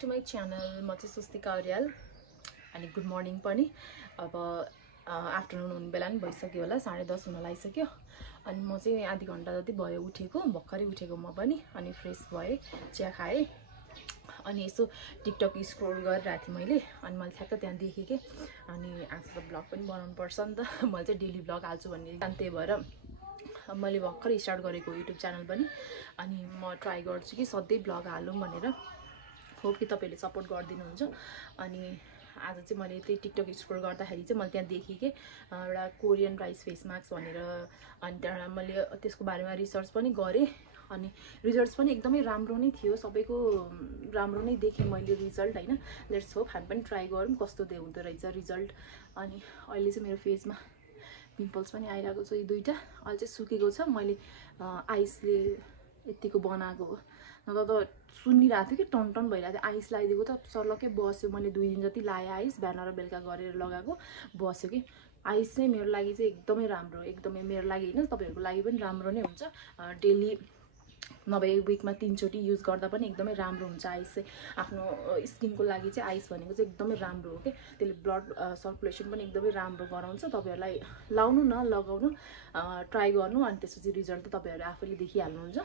to my channel. म चाहिँ स्वस्तिका अर्याल अनि गुड मर्निङ पनि अब आफ्टरनुन हुने बेला नि भइसक्यो होला 10:30 हुन लागिसक्यो अनि म चाहिँ आधी घण्टा जति भयो उठेको भर्खरै उठेको म पनि अनि फ्रेस भए चिया खाए अनि यसो टिकटक स्क्रोल गरिरहेको थिएँ मैले अनि मैले ठ्याक्क त्यहाँ देखेँ के अनि आज त ब्लग पनि बनाउनु पर्छ नि त मैले चाहिँ डेली ब्लग हाल्छु भन्ने अनि त्यही भएर मैले भर्खरै स्टार्ट गरेको युट्युब च्यानल पनि अनि म ट्राई गर्छु कि सधैँ ब्लग हालौँ भनेर होप कि तपाईहरुले सपोर्ट गरिदिनुहुन्छ अनि आज चाहिँ मैले त्यही टिकटक स्क्रोल गर्दाखेरि चाहिँ मैले त्यहाँ देखेँ के एउटा कोरियन राइस फेस मास्क भनेर अनि त्यहाँबाट मैले त्यसको बारेमा रिसर्च पनि गरेँ अनि रिजल्ट्स पनि एकदमै राम्रो नै थियो सबैको राम्रो नै देखेँ मैले रिजल्ट हैन लेट्स होप हामी पनि ट्राई गरौँ कस्तो हुँदो रहेछ रिजल्ट अनि अहिले चाहिँ मेरो फेसमा पिम्पल्स पनि आइरहेको छ यी दुईटा अहिले चाहिँ सुकेको छ मैले आइसले यतिको बनाएको हो नत्र त सुन्निरहेको थियो कि टन भइरहेको थियो आइस लगाइदिएको त सर्लकै बस्यो मैले 2 दिन जति लाएँ आइस बिहान र बेलुका गरेर लगाएको बस्यो कि आइस चाहिँ मेरो लागि चाहिँ एकदमै राम्रो एकदमै मेरो लागि हैन तपाईहरुको लागि पनि राम्रो नै हुन्छ डेली नभए विकमा 3 चोटी युज गर्दा पनि एकदमै राम्रो हुन्छ आइस चाहिँ आफ्नो स्किनको लागि चाहिँ आइस भनेको चाहिँ एकदमै राम्रो हो के त्यसले ब्लड सर्कुलेसन पनि एकदमै राम्रो गराउँछ तपाईहरुलाई लाउनु न लगाउनु ट्राई गर्नु अनि त्यसपछि रिजल्ट त तपाईहरु आफैले देखिहाल्नुहुन्छ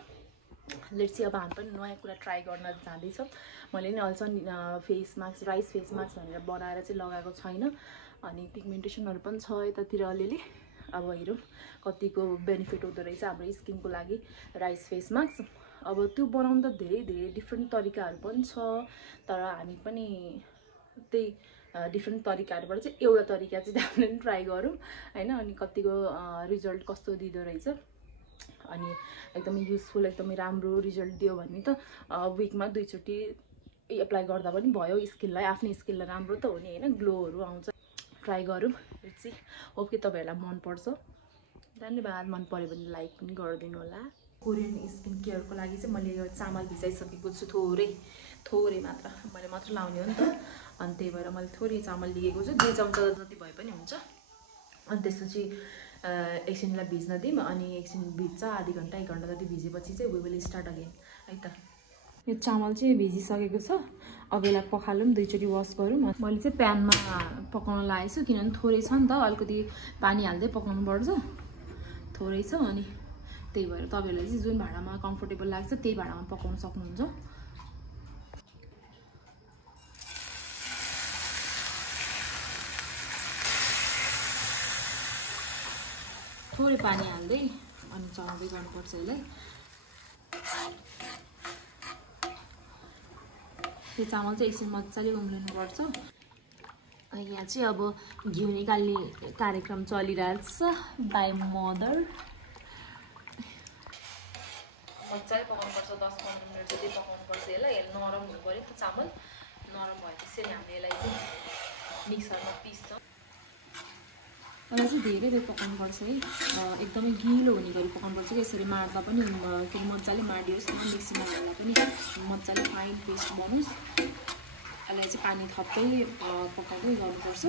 लेट्स सी अब हामी पनि नयाँ कुरा ट्राई गर्न जाँदैछौँ मैले नि अहिलेसम्म face mask rice face mask भनेर बनाएर चाहिँ लगाएको छैन अनि पिगमेन्टेसनहरु पनि छ यतातिर अलिअलि अब हेरौँ कतिको बेनिफिट हुँदो रहेछ हाम्रो स्किनको लागि राइस फेस मास्क अब त्यो बनाउन त धेरै डिफ्रेन्ट तरिकाहरु पनि छ तर हामी पनि त्यही डिफ्रेन्ट तरिकाहरुबाट चाहिँ एउटा तरिका चाहिँ हामीले पनि ट्राई गरौँ हैन अनि कतिको रिजल्ट कस्तो दिँदो रहेछ अनि एकदमै युजफुल एकदमै राम्रो रिजल्ट दियो भने त विकमा 2 चोटी एप्लाई गर्दा पनि भयो स्किनलाई आफ्नो स्किनलाई राम्रो त हो नि हैन ग्लोहरु आउँछ ट्राई गरौँ लेट्स सी होप कि तपाईहरुलाई मन पर्छ धन्यवाद मन पर्यो भने लाइक पनि गरिदिनु होला कोरियन स्किन केयरको लागि चाहिँ मैले यो चामल भिजाइसकेको छु थोरै मात्र मैले मात्र लाउने हो नि त अनि त्यही भएर मैले थोरै चामल लिएको छु 2 चम्चा जति भए पनि हुन्छ अनि त्यसपछि एकछिनलाई भिज्न दिम अनि एकछिन भिज्छ आधी घण्टा 1 घण्टा जति भिजेपछि चाहिँ वी विल स्टार्ट अगेन है त यो चामल चाहिँ भिजिसकेको छ अब यसलाई पखालौँ 2 चोटी वाश गरौँ मैले चाहिँ प्यानमा पकाउन लागेको छु किनभने थोरै छ नि त अलिकति पानी हाल्दै पकाउनु पर्छ थोरै छ अनि त्यही भएर तपाईहरुलाई चाहिँ जुन भाँडामा कम्फर्टेबल लाग्छ त्यही भाँडामा पकाउन सक्नुहुन्छ थोरै पानी हाल्दै अनि चलाउँदै गर्नुपर्छ यसलाई यो चामल चाहिँ एकछिन मजाले उम्लिनुपर्छ अनि यहाँ चाहिँ अब घिउ निकाल्ने कार्यक्रम चलिरहेछ बाइ मदर मजाले पकाउनुपर्छ 10-15 मिनेट जति पकाउनुपर्छ यसलाई नरम हुनु पर्यो त चामल नरम भएपछि हामीले यसलाई चाहिँ मिक्सरमा पिस्छौँ यसलाई चाहिँ धेरै बेर पकाउनुपर्छ है एकदमै गिलो हुने गरी पकाउनुपर्छ कि यसरी मार्दा पनि के मजाले मार्दियोस् न मिक्सीमा हाल्दा पनि मजाले फाइन पेस्ट बनोस् यसलाई चाहिँ पानी थप्दै पकाउँदै गर्नुपर्छ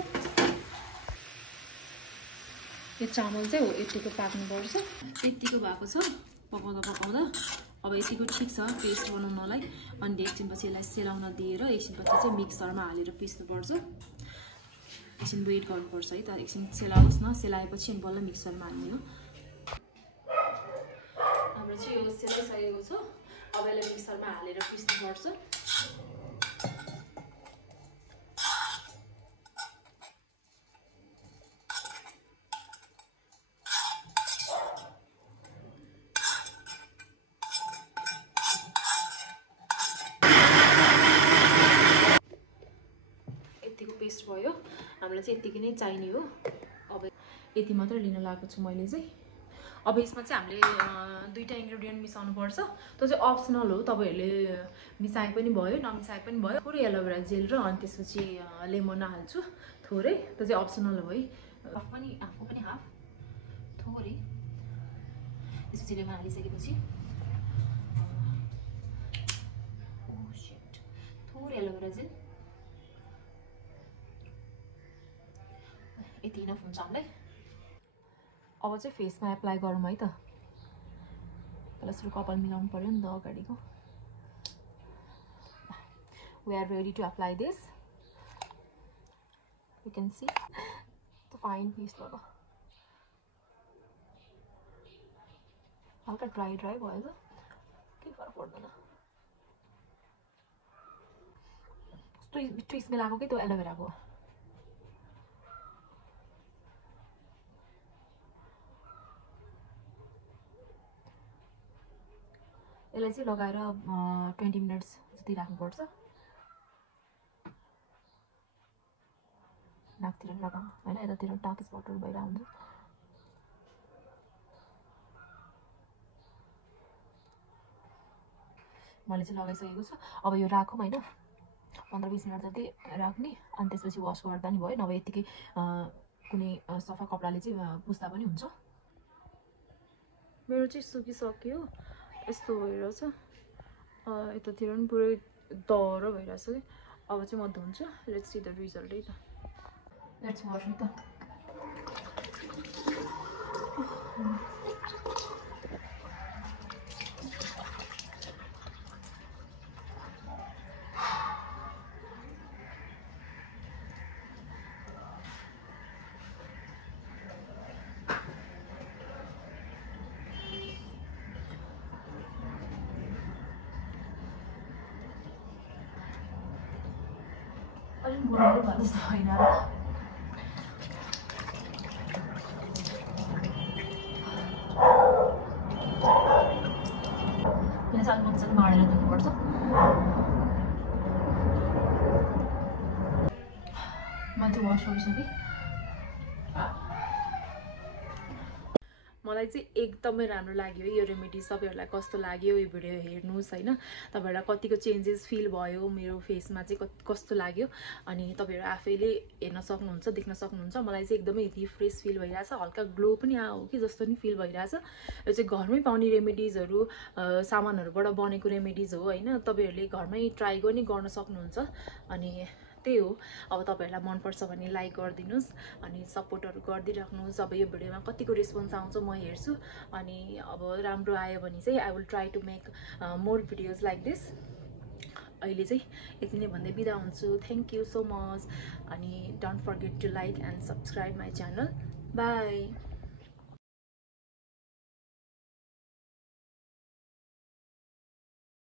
यो चामल चाहिँ हो यतिको पाक्नुपर्छ यतिको भएको छ पकाउँदा अब यतिको ठिक छ पेस्ट बनाउनलाई अनि एकछिनपछि यसलाई सेलाउन दिएर एकछिनपछि चाहिँ मिक्सरमा हालेर पिस्नुपर्छ एकछिन वेट गर्नुपर्छ है त एकछिन सेलाओस् न सेलाएपछि अनि बल्ल मिक्सरमा हाल्ने हो हाम्रो चाहिँ यो सेलाइसकेको छ अब यसलाई मिक्सरमा हालेर पिस्नुपर्छ यतिको पेस्ट भयो हामीलाई चाहिँ यतिकै नै चाहिने हो अब यति मात्र लिन लागेको छु मैले चाहिँ अब यसमा चाहिँ हामीले 2टा इन्ग्रेडियन्ट मिसाउनु पर्छ त्यो चाहिँ अप्सनल हो तपाईहरुले मिसाए पनि भयो नमिसाए पनि भयो थोरै एलोभेरा जेल र अनि त्यसपछि लेमन हाल्छु थोरै त्यो चाहिँ अप्सनल हो है हाफको पनि हाफ थोरै त्यसपछि लेमन हालिसकेपछि थोरै एलोभेरा जेल यति इनफ हुन्छ हामीलाई अब चाहिँ फेसमा एप्लाई गरौँ है त पहिला सुरु कपाल मिलाउनु पर्यो नि त अगाडिको we are ready to apply this. You can see the fine piece logo. हल्का ड्राई ड्राई भयो के फरक पर्दैन कस्तो मिठो स्मेल आएको के त्यो एलोभेराको यसलाई चाहिँ लगाएर 20 मिनट्स जति राख्नुपर्छ नाकतिर लगाउँ हैन यतातिर डार्क स्पटहरु भइरा हुन्छ मैले चाहिँ लगाइसकेको छु अब यो राखौँ हैन 15-20 मिनट जति राख्ने अनि त्यसपछि वाश गर्दा नि भयो नभए यतिकै कुनै सफा कपडाले चाहिँ पुस्दा पनि हुन्छ मेरो चाहिँ सुकिसक्यो यस्तो भइरहेछ यतातिर पनि पुरै दह्रो भइरहेछ के अब चाहिँ म धुन्छु लेट्स सी द रिजल्ट है त लेट्स वाश इट त अलिक गोरो भयो जस्तो होइन यहाँ चाहिँ अलिक मजाले माडेर धुनुपर्छ मैले चाहिँ वास गरिसकेँ मलाई चाहिँ एकदमै राम्रो लाग्यो यो रेमेडी तपाईहरुलाई कस्तो लाग्यो यो भिडियो हेर्नुस् हैन तपाईहरुलाई कतिको चेन्जेस फिल भयो मेरो फेसमा चाहिँ कस्तो लाग्यो अनि तपाईहरु आफैले हेर्न सक्नुहुन्छ देख्न सक्नुहुन्छ मलाई चाहिँ एकदमै रिफ्रेश फिल भइराछ हल्का ग्लो पनि आयो कि जस्तो नि फिल भइराछ यो चाहिँ घरमै पाउने रेमेडीजहरु सामानहरुबाट बनेको रेमेडीज हो हैन तपाईहरुले घरमै ट्राई पनि गर्न सक्नुहुन्छ अनि त्यही हो अब तपाईहरुलाई मन पर्छ भने लाइक गर्दिनुस् अनि सपोर्टहरु गर्दिराख्नुस् अब यो भिडियोमा कतिको रेस्पोन्स आउँछ म हेर्छु अनि अब राम्रो आयो भने चाहिँ I will try to make more videos like this अहिले चाहिँ यति नै भन्दै बिदा हुन्छु थ्यांक यू सो मच अनि don't forget to like and subscribe my channel by